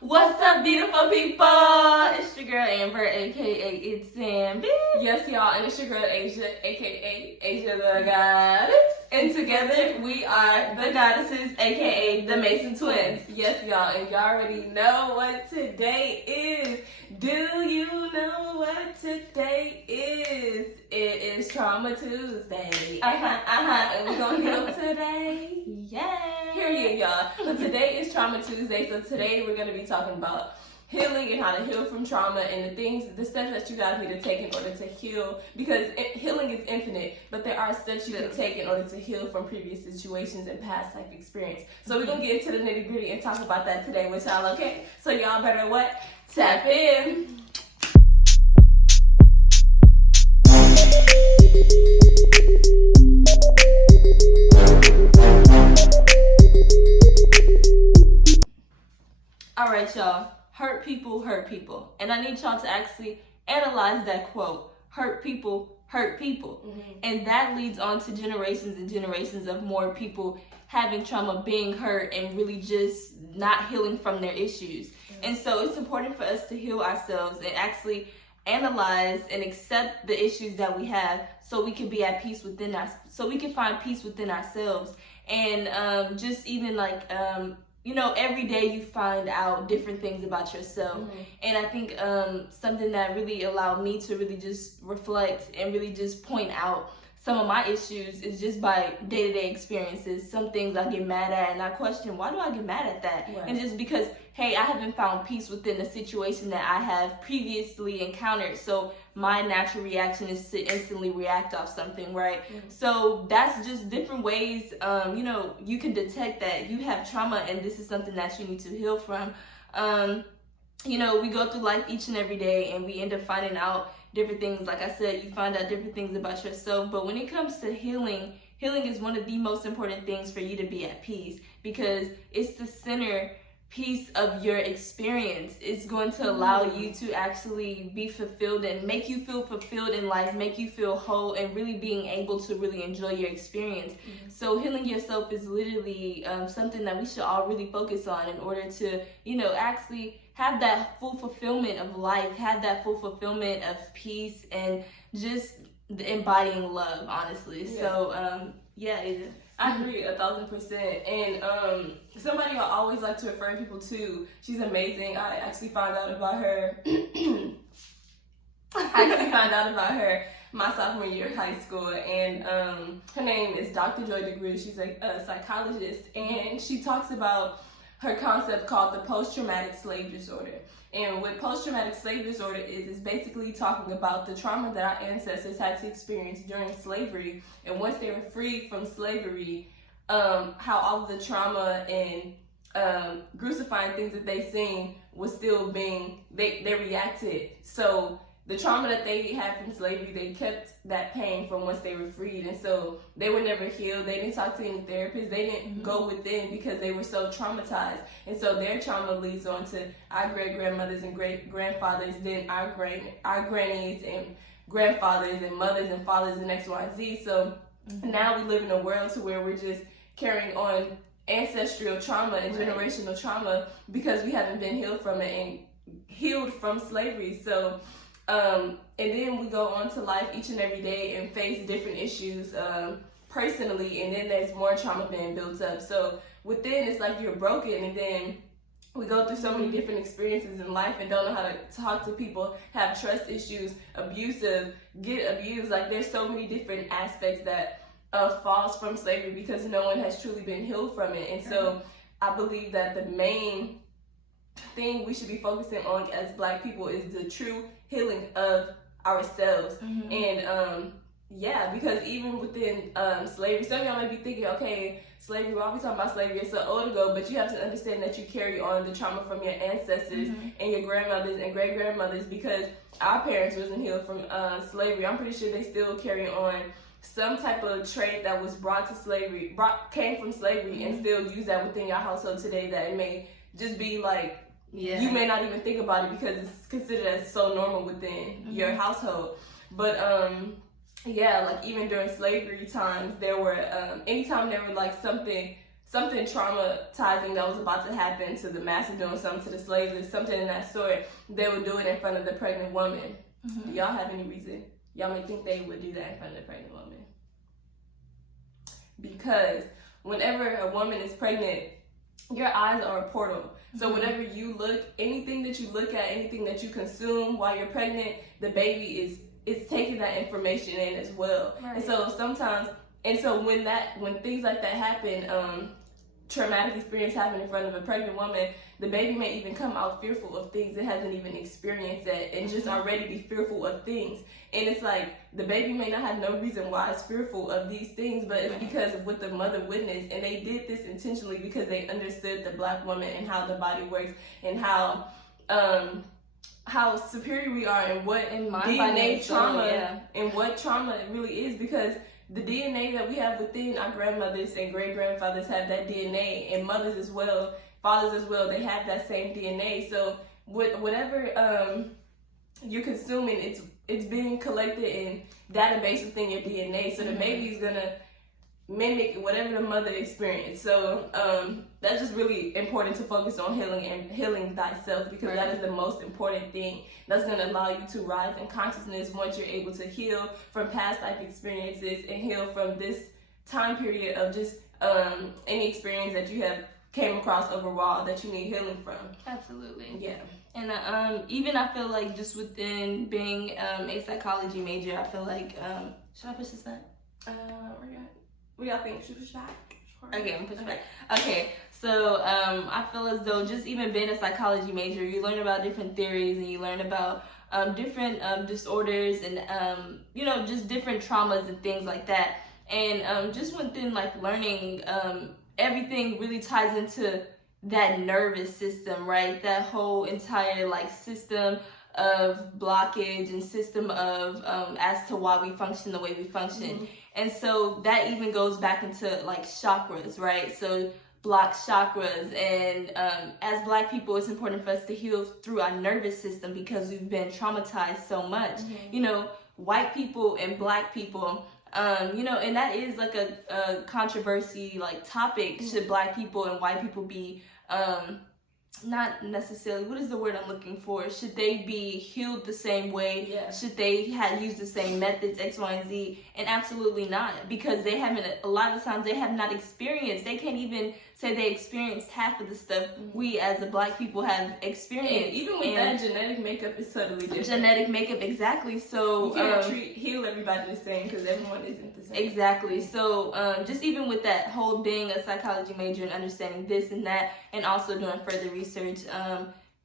What's up, beautiful people? It's your girl Amber, aka It's Sam. Yes, y'all, and it's your girl Asia, aka Asia the Goddess. And together we are the Goddesses, aka the Mason Twins. Yes, y'all, and y'all already know what today is. Do you know what today is? It is Trauma Tuesday. And we're gonna heal today. Yay! Period, y'all. But today is Trauma Tuesday, so today we're gonna be talking about healing and how to heal from trauma and the steps that you guys need to take in order to heal, because healing is infinite, but there are steps you can take in order to heal from previous situations and past life experience. So we're gonna get into the nitty gritty and talk about that today with y'all, okay? So y'all better what? Tap in. All right, y'all. Hurt people hurt people. And I need y'all to actually analyze that quote. Hurt people hurt people. Mm-hmm. And that leads on to generations and generations of more people having trauma, being hurt, and really just not healing from their issues. Mm-hmm. And so it's important for us to heal ourselves and actually analyze and accept the issues that we have, so we can be at peace within us, so we can find peace within ourselves. And just even like every day you find out different things about yourself. Mm-hmm. And I think something that really allowed me to really just reflect and really just point out some of my issues is just by day-to-day experiences. Some things I get mad at and I question, why do I get mad at that? Right. And just because, hey, I haven't found peace within a situation that I have previously encountered, so my natural reaction is to instantly react off something, right? Mm-hmm. So that's just different ways, you can detect that you have trauma and this is something that you need to heal from. We go through life each and every day and we end up finding out different things. Like I said, you find out different things about yourself. But when it comes to healing is one of the most important things for you to be at peace, because it's the center piece of your experience. It's going to allow you to actually be fulfilled and make you feel fulfilled in life, make you feel whole, and really being able to really enjoy your experience. Mm-hmm. So healing yourself is literally something that we should all really focus on in order to, actually have that full fulfillment of life, have that full fulfillment of peace, and just embodying love, honestly. Yeah. So, I agree 1,000%. And somebody I always like to refer people to, she's amazing. I actually found out about her. My sophomore year of high school, and her name is Dr. Joy DeGruy. She's a psychologist, and she talks about her concept called the post-traumatic slave disorder. And what post-traumatic slave disorder is basically talking about the trauma that our ancestors had to experience during slavery, and once they were freed from slavery, how all of the trauma and crucifying things that they seen was still being, they reacted. So the trauma that they had from slavery, they kept that pain from once they were freed. And so they were never healed. They didn't talk to any therapists. They didn't go within because they were so traumatized. And so their trauma leads on to our great-grandmothers and great-grandfathers, then our grannies and grandfathers and mothers and fathers and X, Y, Z. So now we live in a world to where we're just carrying on ancestral trauma and generational trauma because we haven't been healed from it and healed from slavery. So and then we go on to life each and every day and face different issues personally, and then there's more trauma being built up. So within, it's like you're broken, and then we go through so many different experiences in life and don't know how to talk to people, have trust issues, abusive, get abused. Like there's so many different aspects that falls from slavery because no one has truly been healed from it. And so I believe that the main thing we should be focusing on as Black people is the true healing of ourselves. And because even within slavery, some of y'all may be thinking, okay, slavery, why are we talking about slavery? It's so old ago, but you have to understand that you carry on the trauma from your ancestors and your grandmothers and great-grandmothers, because our parents wasn't healed from slavery. I'm pretty sure they still carry on some type of trait that was brought to slavery, came from slavery, and still use that within your household today, that it may just be like, you may not even think about it because it's considered as so normal within your household. But like even during slavery times, there were anytime there were like something something traumatizing that was about to happen to the master doing something to the slaves or something in that sort, they would do it in front of the pregnant woman. Do y'all have any reason? Y'all may think they would do that in front of the pregnant woman. Because whenever a woman is pregnant, your eyes are a portal. So whenever you look, anything that you look at, anything that you consume while you're pregnant, the baby is taking that information in as well. Right. And so sometimes, when things like that happen, traumatic experience happen in front of a pregnant woman, the baby may even come out fearful of things it hasn't even experienced that, and just already be fearful of things. And it's like the baby may not have no reason why it's fearful of these things, but it's because of what the mother witnessed, and they did this intentionally because they understood the Black woman and how the body works and how superior we are and what DNA trauma and what trauma it really is, because the DNA that we have within our grandmothers and great-grandfathers have that DNA, and mothers as well, fathers as well, they have that same DNA. So whatever you're consuming, it's being collected in database within your DNA. So the baby's gonna mimic whatever the mother experienced. So that's just really important to focus on healing thyself, because that is the most important thing that's going to allow you to rise in consciousness once you're able to heal from past life experiences and heal from this time period of just any experience that you have came across overall that you need healing from. Absolutely. Yeah. And even I feel like just within being a psychology major, I feel like should I push this back? What do y'all think? Should we push back? Okay, I'm pushing back. Okay, so I feel as though just even being a psychology major, you learn about different theories and you learn about different disorders and just different traumas and things like that. And just within like learning, everything really ties into that nervous system, right? That whole entire like system of blockage and system of as to why we function the way we function. And so that even goes back into like chakras, right? So blocked chakras, and as Black people, it's important for us to heal through our nervous system because we've been traumatized so much. White people and Black people, and that is like a controversy like topic. Should Black people and white people be not necessarily, what is the word I'm looking for? Should they be healed the same way? Yeah. Should they have used the same methods, X, Y, and Z? And absolutely not, because they haven't, a lot of times they have not experienced, they can't even say they experienced half of the stuff we as the Black people have experienced. And even with that, genetic makeup is totally different. Genetic makeup, exactly. So you can't heal everybody the same because everyone isn't the same. Exactly. So just even with that whole being a psychology major and understanding this and that, and also doing further research,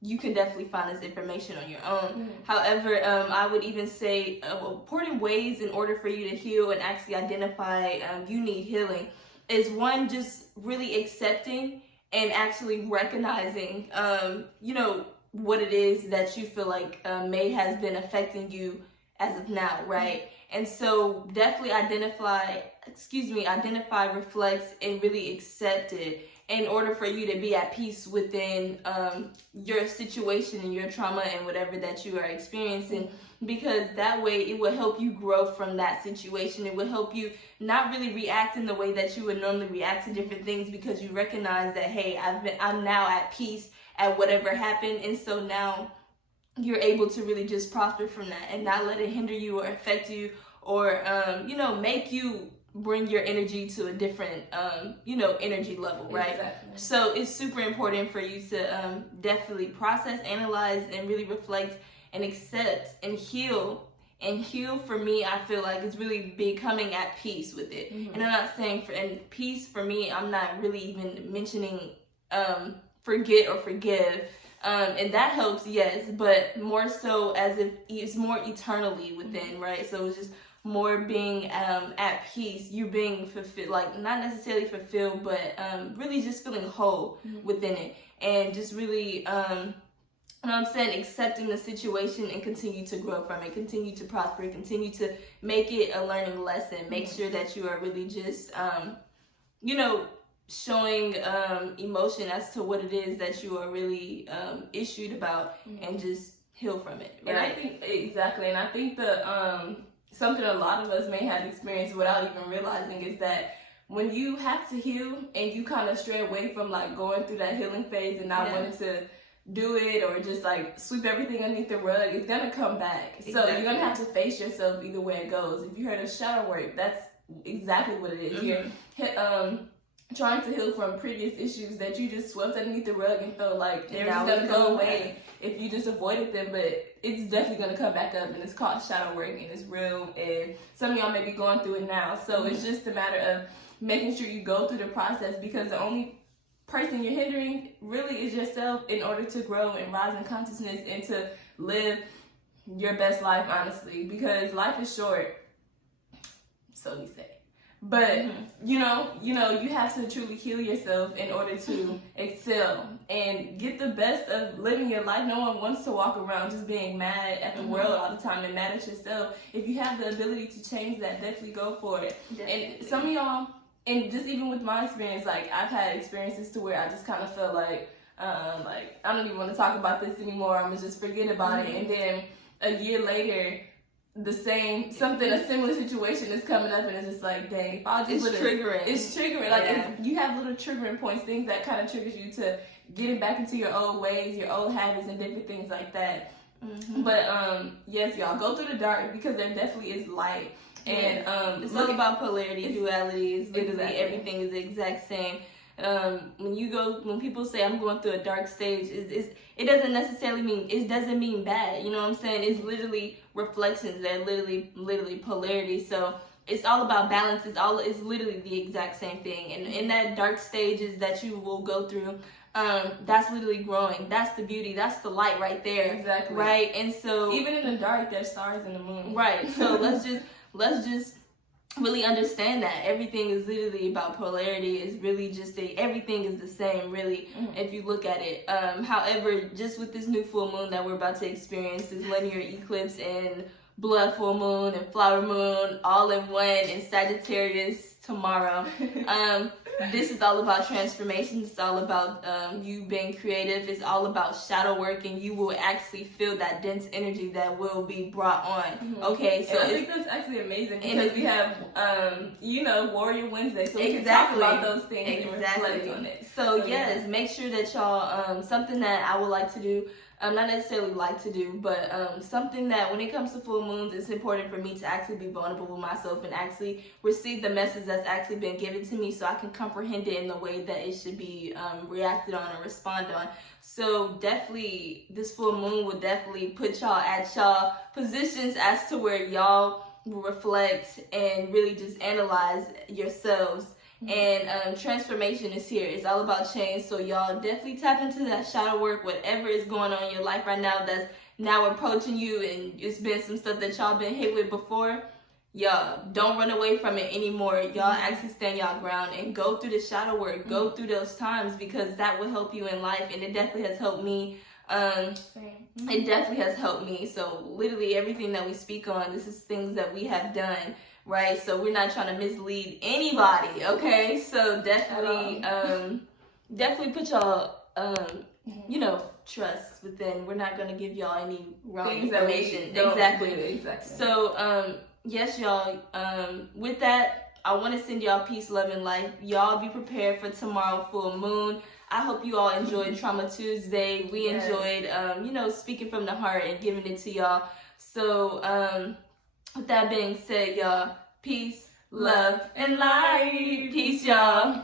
you can definitely find this information on your own. However, I would even say important ways in order for you to heal and actually identify you need healing is one, just really accepting and actually recognizing, what it is that you feel like may has been affecting you as of now, right? And so definitely identify, reflect, and really accept it in order for you to be at peace within your situation and your trauma and whatever that you are experiencing, because that way it will help you grow from that situation. It will help you not really react in the way that you would normally react to different things, because you recognize that, hey, I'm now at peace at whatever happened, and so now you're able to really just prosper from that and not let it hinder you or affect you or make you bring your energy to a different energy level, right? Exactly. So it's super important for you to definitely process, analyze, and really reflect and accept and heal. And heal for me, I feel like it's really becoming at peace with it. And I'm not saying peace for me, I'm not really even mentioning forget or forgive. And that helps, yes, but more so as if it's more eternally within, right? So it's just more being at peace, you being fulfilled, like not necessarily fulfilled, but really just feeling whole within it, and just really accepting the situation and continue to grow from it, continue to prosper, continue to make it a learning lesson. Make sure that you are really just showing emotion as to what it is that you are really issued about, and just heal from it, right? And I think the something a lot of us may have experienced without even realizing is that when you have to heal and you kind of stray away from like going through that healing phase and not wanting to do it or just like sweep everything underneath the rug, it's gonna come back. Exactly. So you're gonna have to face yourself either way it goes. If you heard of shadow work, that's exactly what it is. You're trying to heal from previous issues that you just swept underneath the rug and felt like they were just gonna go away if you just avoided them, but it's definitely gonna come back up, and it's called shadow work, and it's real, and some of y'all may be going through it now. So it's just a matter of making sure you go through the process, because the only person you're hindering really is yourself in order to grow and rise in consciousness and to live your best life, honestly, because life is short, so we say. But you know, you have to truly heal yourself in order to excel and get the best of living your life. No one wants to walk around just being mad at the world all the time and mad at yourself. If you have the ability to change that, definitely go for it. Definitely. And some of y'all, and just even with my experience, like I've had experiences to where I just kind of felt like I don't even want to talk about this anymore. I'm gonna just forget about it. And then a year later, a similar situation is coming up, and it's just like, dang, if I just triggering. It's triggering. Like you have little triggering points, things that kind of triggers you to getting back into your old ways, your old habits, and different things like that. But yes, y'all, go through the dark, because there definitely is light. And it's all about polarity, dualities. Literally, everything is the exact same. When people say I'm going through a dark stage, it doesn't necessarily mean bad. You know what I'm saying? It's literally reflections. They're literally polarity. So it's all about balance. It's literally the exact same thing. And in that dark stages that you will go through, that's literally growing. That's the beauty. That's the light right there. Exactly. Right. And so even in the dark, there's stars in the moon. Right. So let's just really understand that everything is literally about polarity. It's really just everything is the same, really, if you look at it. However, just with this new full moon that we're about to experience, this linear eclipse and blood full moon and flower moon all in one in Sagittarius tomorrow, this is all about transformation. It's all about you being creative. It's all about shadow work, and you will actually feel that dense energy that will be brought on. Okay, so I think that's actually amazing, because we have Warrior Wednesday, so we can talk about those things and reflect on it. So yes, make sure that y'all something that I would like to do. Not necessarily like to do, but something that when it comes to full moons, it's important for me to actually be vulnerable with myself and actually receive the message that's actually been given to me, so I can comprehend it in the way that it should be reacted on or respond on. So definitely, this full moon will definitely put y'all at y'all positions as to where y'all will reflect and really just analyze yourselves. And transformation is here. It's all about change. So y'all definitely tap into that shadow work, whatever is going on in your life right now that's now approaching you, and it's been some stuff that y'all been hit with before. Y'all don't run away from it anymore. Y'all actually stand y'all ground and go through the shadow work. Go through those times, because that will help you in life, and it definitely has helped me. It definitely has helped me. So literally everything that we speak on, this is things that we have done. Right, so we're not trying to mislead anybody, okay? So definitely, definitely put y'all, trust within. We're not gonna give y'all any wrong information. Exactly. So, yes, y'all. With that, I want to send y'all peace, love, and life. Y'all be prepared for tomorrow full moon. I hope you all enjoyed Trauma Tuesday. We enjoyed, speaking from the heart and giving it to y'all. So, with that being said, y'all, peace, love, and light. Peace, y'all.